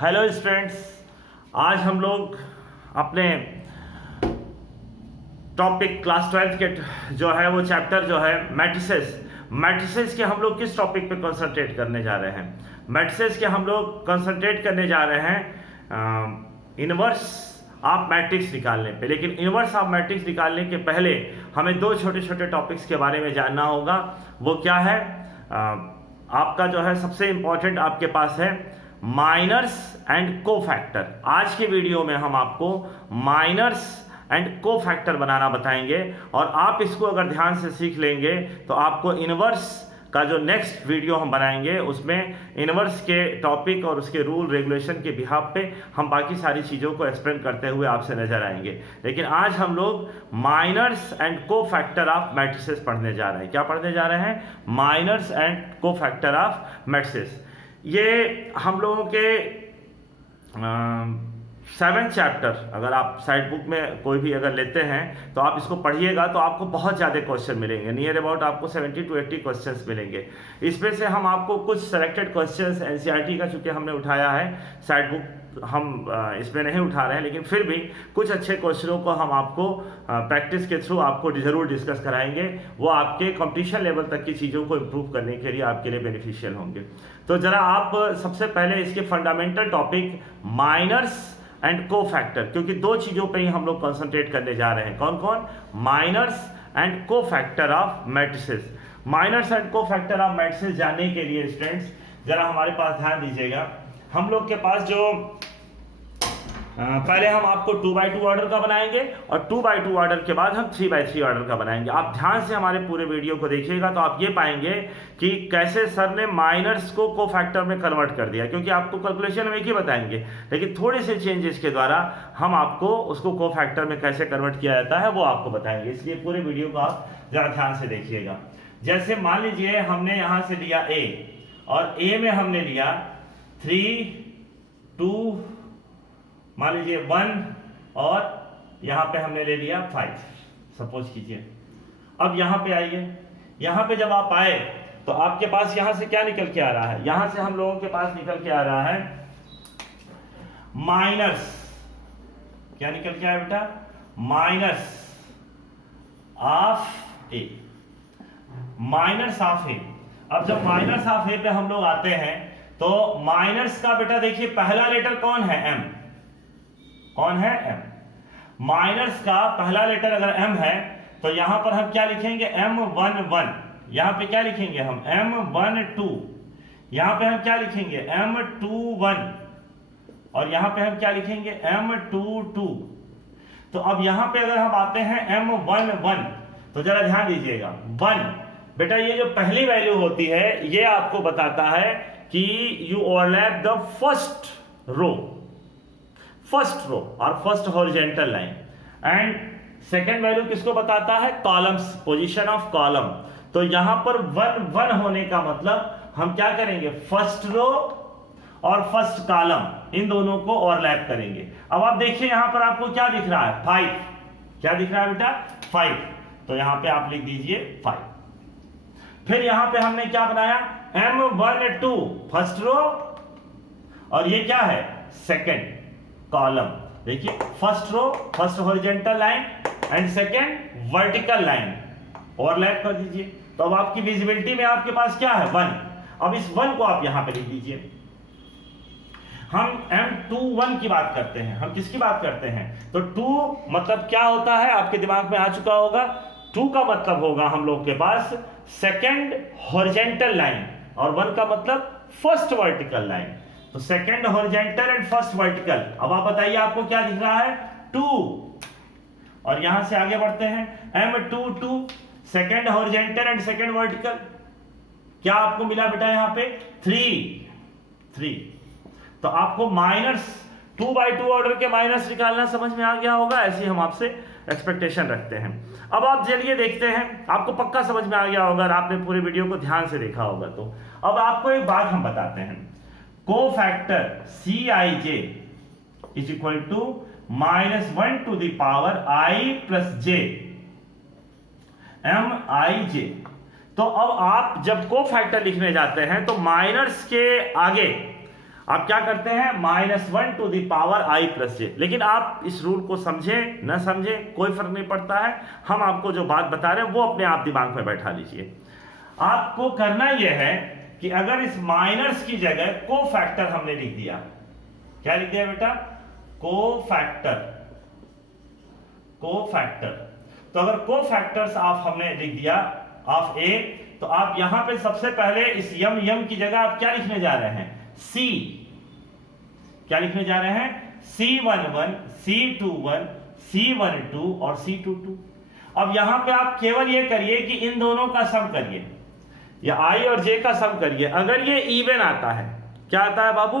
Hello students, आज हम लोग अपने टॉपिक क्लास 12 के जो है वो चैप्टर जो है मैट्रिसेस के हम लोग किस टॉपिक पे कंसंट्रेट करने जा रहे हैं। मैट्रिसेस के हम लोग कंसंट्रेट करने जा रहे हैं इनवर्स ऑफ मैट्रिक्स निकालने पे। लेकिन इनवर्स ऑफ मैट्रिक्स निकालने के पहले हमें दो छोटे छोटे टॉपिक्स के बारे में जानना होगा। वो क्या है? आपका जो है सबसे इंपॉर्टेंट आपके पास है माइनर्स एंड कोफैक्टर। आज के वीडियो में हम आपको माइनर्स एंड कोफैक्टर बनाना बताएंगे और आप इसको अगर ध्यान से सीख लेंगे तो आपको इनवर्स का जो नेक्स्ट वीडियो हम बनाएंगे उसमें इनवर्स के टॉपिक और उसके रूल रेगुलेशन के बिहाफ पे हम बाकी सारी चीज़ों को एक्सप्लेन करते हुए आपसे नजर आएंगे। लेकिन आज हम लोग minors and cofactor of matrices पढ़ने जा रहे हैं। क्या पढ़ने जा रहे हैं? Minors and cofactor of matrices. ये हम लोगों के 7th चैप्टर, अगर आप साइड बुक में कोई भी अगर लेते हैं तो आप इसको पढ़िएगा तो आपको बहुत ज़्यादा क्वेश्चन मिलेंगे। नियर अबाउट आपको 70 to 80 क्वेश्चंस मिलेंगे। इसमें से हम आपको कुछ सेलेक्टेड क्वेश्चंस एनसीईआरटी का चूँकि हमने उठाया है, साइड बुक हम इसमें नहीं उठा रहे हैं, लेकिन फिर भी कुछ अच्छे क्वेश्चनों को हम आपको प्रैक्टिस के थ्रू आपको ज़रूर डिस्कस कराएंगे। वो आपके कॉम्पिटिशन लेवल तक की चीज़ों को इम्प्रूव करने के लिए आपके लिए बेनिफिशियल होंगे। तो ज़रा आप सबसे पहले इसके fundamental topic minors and cofactor, क्योंकि दो चीज़ों पे ही हम लोग कंसंट्रेट करने जा रहे हैं। कौन कौन? Minors and cofactor of matrices. Minors and cofactor of matrices जानने के लिए स्टूडेंट्स ज़रा हमारे पास ध्यान दीजिएगा। हम लोग के पास जो पहले हम आपको 2x2 ऑर्डर का बनाएंगे और 2x2 ऑर्डर के बाद हम 3x3 ऑर्डर का बनाएंगे। आप ध्यान से हमारे पूरे वीडियो को देखिएगा तो आप ये पाएंगे कि कैसे सर ने माइनर्स को कोफैक्टर में कन्वर्ट कर दिया, क्योंकि आपको कैलकुलेशन में एक ही बताएंगे, लेकिन थोड़े से चेंजेस के द्वारा हम आपको उसको कोफैक्टर में कैसे कन्वर्ट किया जाता है वो आपको बताएंगे। इसलिए पूरे वीडियो को आप ज़रा ध्यान से देखिएगा। जैसे मान लीजिए हमने यहाँ से लिया A और A में हमने लिया 3, 2, मान लीजिए 1 और यहां पे हमने ले लिया 5, सपोज कीजिए। अब यहां पे आइए, यहां पे जब आप आए तो आपके पास यहां से क्या निकल के आ रहा है? यहां से हम लोगों के पास निकल के आ रहा है माइनस। क्या निकल के आया बेटा? Minus of A. Minus of A. अब जब माइनस ऑफ ए पे हम लोग आते हैं तो माइनस का बेटा देखिए पहला लेटर कौन है? M। कौन है? M। माइनस का पहला लेटर अगर M है तो यहां पर हम क्या लिखेंगे? M11। यहां पे क्या लिखेंगे हम? M12। यहां पे हम क्या लिखेंगे? M21। और यहां पे हम क्या लिखेंगे? M22। तो अब यहां पे अगर हम आते हैं M11 तो जरा ध्यान दीजिएगा। 1 बेटा ये जो पहली वैल्यू होती है ये आपको बताता है कि you overlap the first row और first horizontal line. And second value किसको बताता है? Columns, position of column. तो यहां पर 1 होने का मतलब हम क्या करेंगे? फर्स्ट रो और फर्स्ट कॉलम इन दोनों को ओवरलैप करेंगे। अब आप देखिए यहां पर आपको क्या दिख रहा है? 5। क्या दिख रहा है बेटा? 5। तो यहां पे आप लिख दीजिए 5। फिर यहां पे हमने क्या बनाया? M12 फर्स्ट रो और ये क्या है? Second column. देखिए first row, first horizontal line and second vertical line overlap कर दीजिए। तो अब आपकी विजिबिलिटी में आपके पास क्या है? 1। अब इस 1 को आप यहां पे लिख दीजिए। हम M21 की बात करते हैं। हम किसकी बात करते हैं? तो 2 मतलब क्या होता है आपके दिमाग में आ चुका होगा। 2 का मतलब होगा हम लोग के पास सेकेंड हॉरिजॉन्टल लाइन और 1 का मतलब फर्स्ट वर्टिकल लाइन। तो second horizontal and first vertical. अब आप बताइए आपको क्या दिख रहा है? 2। और यहां से आगे बढ़ते हैं M22 second horizontal and second vertical. क्या आपको मिला बेटा यहां पे? 3। तो आपको माइनस 2x2 ऑर्डर के माइनस निकालना समझ में आ गया होगा। ऐसी हम आपसे एक्सपेक्टेशन रखते हैं। अब आप चलिए देखते हैं, आपको पक्का समझ में आ गया होगा और आपने पूरे वीडियो को ध्यान से देखा होगा। तो अब आपको एक बात हम बताते हैं। Cofactor Cij is equal to -1 to the power I plus j Mij। तो अब आप जब कोफैक्टर लिखने जाते हैं तो माइनर्स के आगे आप क्या करते हैं -1 to the power i plus j। लेकिन आप इस रूल को समझे न समझे कोई फर्क नहीं पड़ता है, हम आपको जो बात बता रहे हैं वो अपने आप दिमाग में बैठा लीजिए। आपको करना यह है कि अगर इस माइनस की जगह को फैक्टर हमने लिख दिया, क्या लिख दिया बेटा, को फैक्टर। तो अगर को फैक्टर्स ऑफ हमने लिख दिया ऑफ ए, तो आप यहां पे सबसे पहले इस यम की जगह आप क्या लिखने जा रहे हैं, सी। क्या लिखने जा रहे हैं, C11, C21, C12 और C22। अब यहां पे आप केवल ये करिए कि इन दोनों का सम करिए, या i और j का सम करिए। अगर ये इवन आता है, क्या आता है बाबू,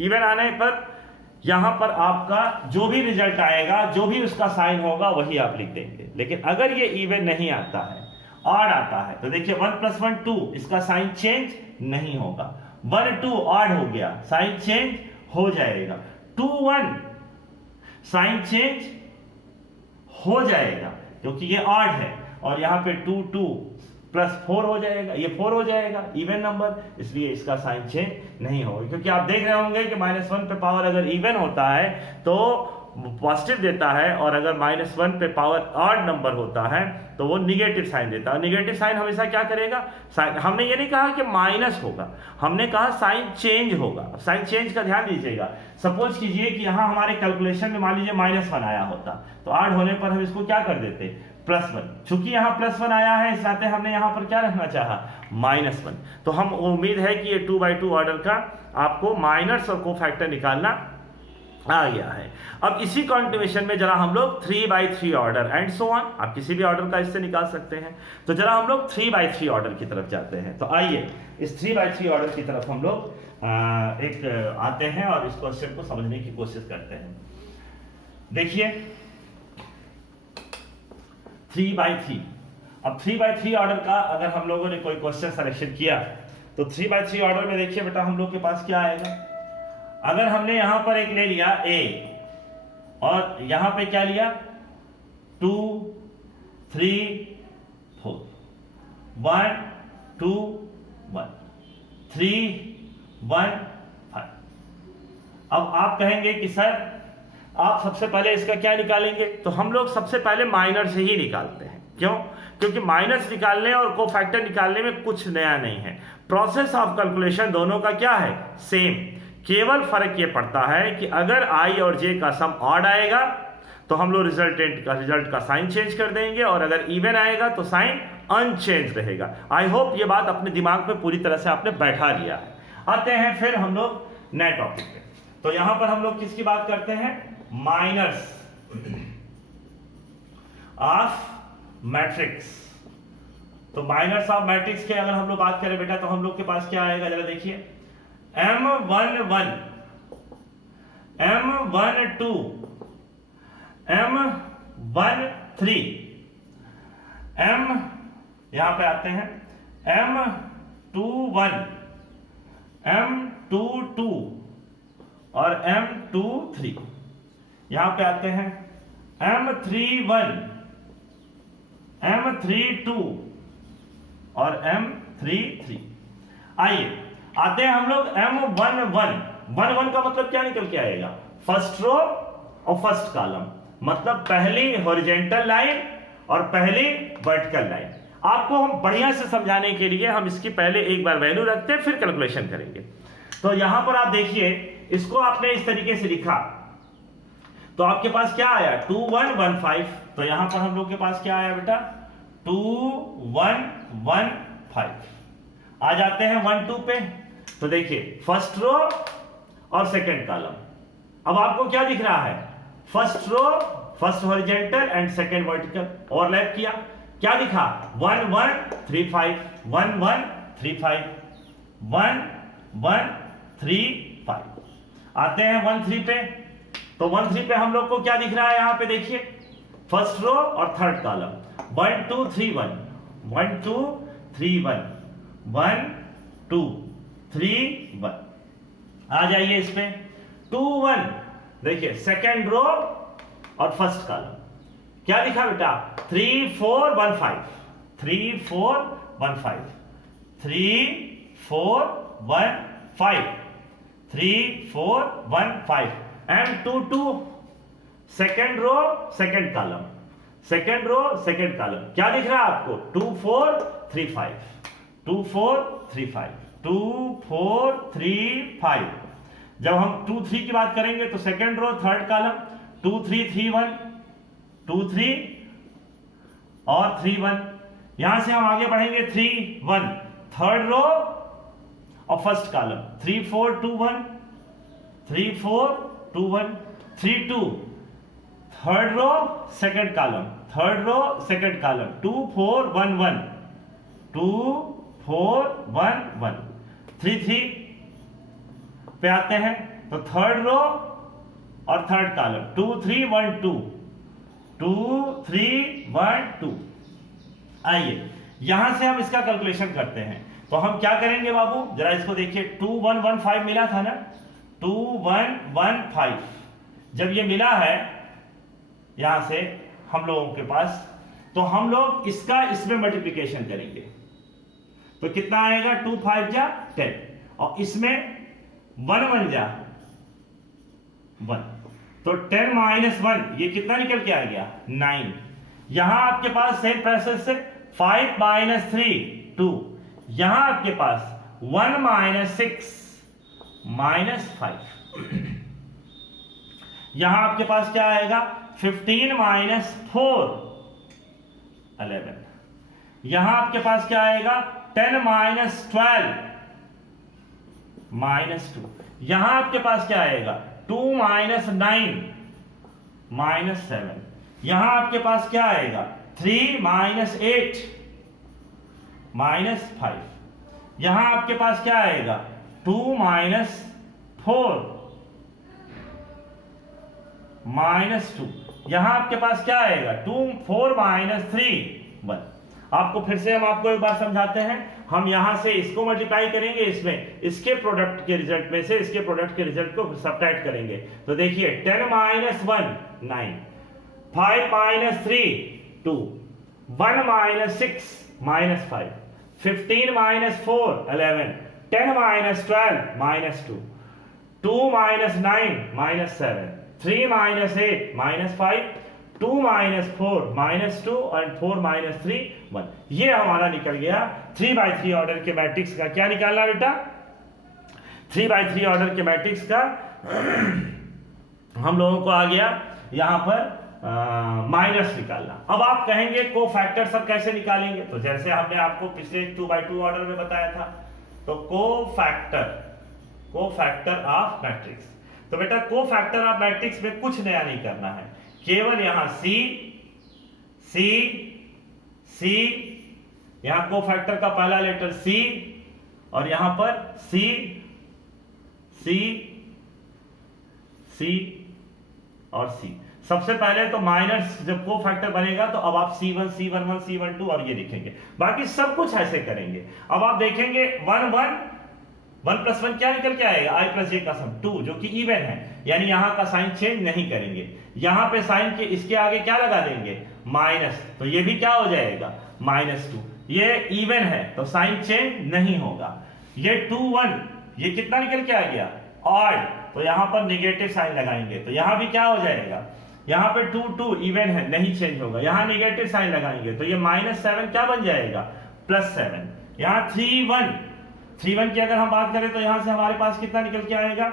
इवन आने पर यहां पर आपका जो भी रिजल्ट आएगा, जो भी उसका साइन होगा वही आप लिख देंगे। लेकिन अगर ये इवन नहीं आता है, ऑड आता है, तो देखिए 1 + 1 2, इसका साइन चेंज नहीं होगा। 1 2 ऑड हो गया, साइन चेंज हो जाएगा। 2 1 साइन चेंज हो जाएगा क्योंकि ये ऑड है, और यहां पे 2 2 + 4 हो जाएगा, ये 4 हो जाएगा, इवन नंबर, इसलिए इसका साइन चेंज नहीं होगा। क्योंकि आप देख रहे होंगे कि -1 पे पावर अगर इवन होता है तो पॉजिटिव देता है, और अगर -1 पे पावर ऑड नंबर होता है तो वो निगेटिव साइन देता है। निगेटिव साइन हमेशा क्या करेगा, हमने ये नहीं कहा कि माइनस होगा, हमने कहा साइन चेंज होगा। साइन चेंज का ध्यान दीजिएगा। सपोज कीजिए कि यहाँ हमारे कैलकुलेशन में मान लीजिए -1 आया होता, तो ऑड होने पर हम इसको क्या कर देते, +1। चूंकि यहाँ +1 आया है, इस नाते हमने यहाँ पर क्या रखना चाहा, -1। तो हम उम्मीद है कि ये 2/2 ऑर्डर का आपको माइनस और को फैक्टर निकालना आ गया है। अब इसी कॉन्टिन्यूएशन में जरा हम लोग 3/3 ऑर्डर एंड सो ऑन, आप किसी भी ऑर्डर का इससे निकाल सकते हैं। तो जरा हम लोग 3/3 ऑर्डर की तरफ जाते हैं। तो आइए इस 3/3 ऑर्डर की तरफ हम लोग एक आते हैं और इस क्वेश्चन को समझने की कोशिश करते हैं। देखिए 3/3। अब 3/3 ऑर्डर का अगर हम लोगों ने कोई क्वेश्चन सिलेक्शन किया तो 3/3 ऑर्डर में देखिए बेटा हम लोग के पास क्या आएगा। अगर हमने यहां पर एक ले लिया a और यहां पे क्या लिया 2 3 4, 1 2 1 3 1 5। अब आप कहेंगे कि सर आप सबसे पहले इसका क्या निकालेंगे, तो हम लोग सबसे पहले माइनर से ही निकालते हैं। क्यों, क्योंकि माइनस निकालने और को फैक्टर निकालने में कुछ नया नहीं है। प्रोसेस ऑफ कैलकुलेशन दोनों का क्या है, सेम। केवल फर्क ये पड़ता है कि अगर i और j का सम ऑड आएगा तो हम लोग रिजल्ट का साइन चेंज कर देंगे, और अगर इवन आएगा तो साइन अनचेंज रहेगा। आई होप ये बात अपने दिमाग में पूरी तरह से आपने बैठा लिया है। आते हैं फिर हम लोग नए टॉपिक पे। तो यहां पर हम लोग किसकी बात करते हैं, माइनर्स ऑफ मैट्रिक्स। तो माइनर्स ऑफ मैट्रिक्स के अगर हम लोग बात करें बेटा, तो हम लोग के पास क्या आएगा, जरा देखिए M11 M12 M13 M, यहां पे आते हैं M21 M22 और M23। यहां पे आते हैं M31 M32 और M33। आइए आते हैं हम लोग M11 का मतलब क्या निकल के आएगा, फर्स्ट रो और फर्स्ट कॉलम, मतलब पहली हॉरिजॉन्टल लाइन और पहली वर्टिकल लाइन। आपको हम बढ़िया से समझाने के लिए हम इसकी पहले एक बार वैल्यू रखते हैं, फिर कैलकुलेशन करेंगे। तो यहां पर आप देखिए, इसको आपने इस तरीके से लिखा तो आपके पास क्या आया 2115। तो यहां पर हम लोग के पास क्या आया बेटा 2115। आ जाते हैं 1 2 पे। तो देखिए फर्स्ट रो और सेकंड कॉलम। अब आपको क्या दिख रहा है, first row first horizontal and second vertical overlap किया। क्या दिखा 1 1 3 5 1 1 3 5 1 1 3 5। आते हैं 1 3 पे। तो 1 3 पे हम लोग को क्या दिख रहा है, यहां पे देखिए फर्स्ट रो और थर्ड कॉलम 1 2 3 1 1 2 3 1 1 2 3 1। आ जाइए इस पे 2 1। देखिए सेकेंड रो और फर्स्ट कॉलम क्या लिखा बेटा 3 4 1 5 3 4 1 5 3 4 1 5। 3 4 1 5 and 2 2 second row second column, second row second column. क्या दिख रहा है आपको? 2 4 3 5 2 4 3 5 2 4 3 5। जब हम 2 3 की बात करेंगे तो सेकेंड रो थर्ड कॉलम 2 3 3 1 2 3 और 3 1। यहां से हम आगे बढ़ेंगे 3 1 थर्ड रो और first column 3 4 2 1 3 4 2 1 3 2 third row second column, third row second column 2 4 1 1 2 4 1 1 3 3 पे आते हैं तो थर्ड रो और थर्ड कॉलम 2 3 1 2 2 3 1 2। आइए यहां से हम इसका कैलकुलेशन करते हैं। तो हम क्या करेंगे बाबू, जरा इसको देखिए। 2 1 1 5 मिला था ना, 2 1 1 5। जब ये मिला है यहां से हम लोगों के पास, तो हम लोग इसका इसमें मल्टीप्लिकेशन करेंगे तो कितना आएगा? 2 5 जा 10 और इसमें 1 1 जा 1, तो 10 माइनस 1 ये कितना निकल के आ गया? 9। यहां आपके पास सेम प्रोसेस से 5 माइनस 3 2, यहां आपके पास 1 माइनस 6 माइनस 5। यहां आपके पास क्या आएगा? 15 माइनस 4 11। यहां आपके पास क्या आएगा? 10 माइनस 12 माइनस 2। यहां आपके पास क्या आएगा? 2 माइनस 9 माइनस 7। यहां आपके पास क्या आएगा? 3 माइनस 8 माइनस 5। यहां आपके पास क्या आएगा? 2 माइनस 4 माइनस 2। यहां आपके पास क्या आएगा? 2 4 माइनस 3 1। आपको फिर से हम आपको एक बार समझाते हैं। हम यहां से इसको मल्टीप्लाई करेंगे, इसमें इसके प्रोडक्ट के रिजल्ट में से इसके प्रोडक्ट के रिजल्ट को सब्ट्रैक्ट करेंगे। तो देखिए 10 minus 1 9, 5 minus 3 2, 1 minus 6 minus 5, 15 minus 4 11, 10 minus 12 minus 2, 2 minus 9 minus 7, 3 minus 8 minus 5, 2 minus 4 minus 2 और 4 माइनस 3 1। ये हमारा निकल गया 3/3 ऑर्डर के मैट्रिक्स का। क्या निकालना बेटा? 3/3 ऑर्डर के मैट्रिक्स का हम लोगों को आ गया यहां पर माइनस निकालना। अब आप कहेंगे को फैक्टर सब कैसे निकालेंगे? तो जैसे हमने आपको पिछले 2/2 ऑर्डर में बताया था, तो को फैक्टर ऑफ मैट्रिक्स। तो बेटा को फैक्टर ऑफ मैट्रिक्स में कुछ नया नहीं करना है, केवल यहां सी, यहां को फैक्टर का पहला लेटर सी और यहां पर सी और सी। सबसे पहले तो माइनस जब को फैक्टर बनेगा तो अब आप C1 C11 C12 और ये लिखेंगे, बाकी सब कुछ ऐसे करेंगे। अब आप देखेंगे 1 1 1 प्लस 1 क्या निकल के आएगा? I प्लस J का सम 2, जो कि इवन है, यानी यहां का साइन चेंज नहीं करेंगे। यहां पे साइन के इसके आगे क्या लगा देंगे? माइनस, तो ये भी क्या हो जाएगा? -2। ये इवन है तो साइन चेंज नहीं होगा। ये 2 1 ये कितना निकल के आ गया? ऑड, तो यहां पर नेगेटिव साइन लगाएंगे तो यहां भी क्या हो जाएगा? यहां पे 2 2 इवन है, नहीं चेंज होगा। यहां नेगेटिव साइन लगाएंगे तो ये -7 क्या बन जाएगा? +7। यहां 3 1 की अगर हम बात करें तो यहां से हमारे पास कितना निकल के आएगा?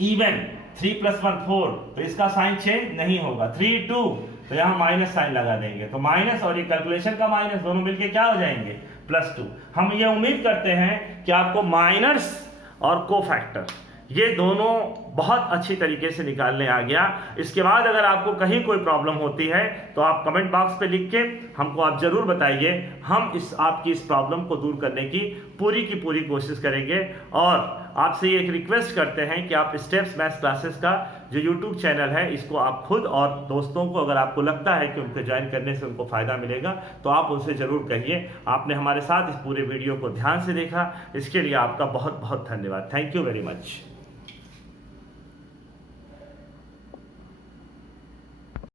इवन। 3 + 1 4, तो इसका साइन चेंज नहीं होगा। 3 2 तो यहां माइनस साइन लगा देंगे, तो माइनस और ये कैलकुलेशन का माइनस दोनों मिलके क्या हो जाएंगे? +2। हम ये उम्मीद करते हैं कि आपको माइनस और को फैक्टर ये दोनों बहुत अच्छी तरीके से निकालने आ गया। इसके बाद अगर आपको कहीं कोई प्रॉब्लम होती है तो आप कमेंट बॉक्स पे लिख के हमको आप जरूर बताइए। हम आपकी इस प्रॉब्लम को दूर करने की पूरी कोशिश करेंगे। और आपसे एक रिक्वेस्ट करते हैं कि आप स्टेप्स मैथ्स क्लासेस का जो यूट्यूब चैनल है इसको आप खुद और दोस्तों को अगर आपको लगता है कि उनको ज्वाइन करने से उनको फ़ायदा मिलेगा तो आप उनसे ज़रूर कहिए। आपने हमारे साथ इस पूरे वीडियो को ध्यान से देखा, इसके लिए आपका बहुत बहुत धन्यवाद। Thank you very much.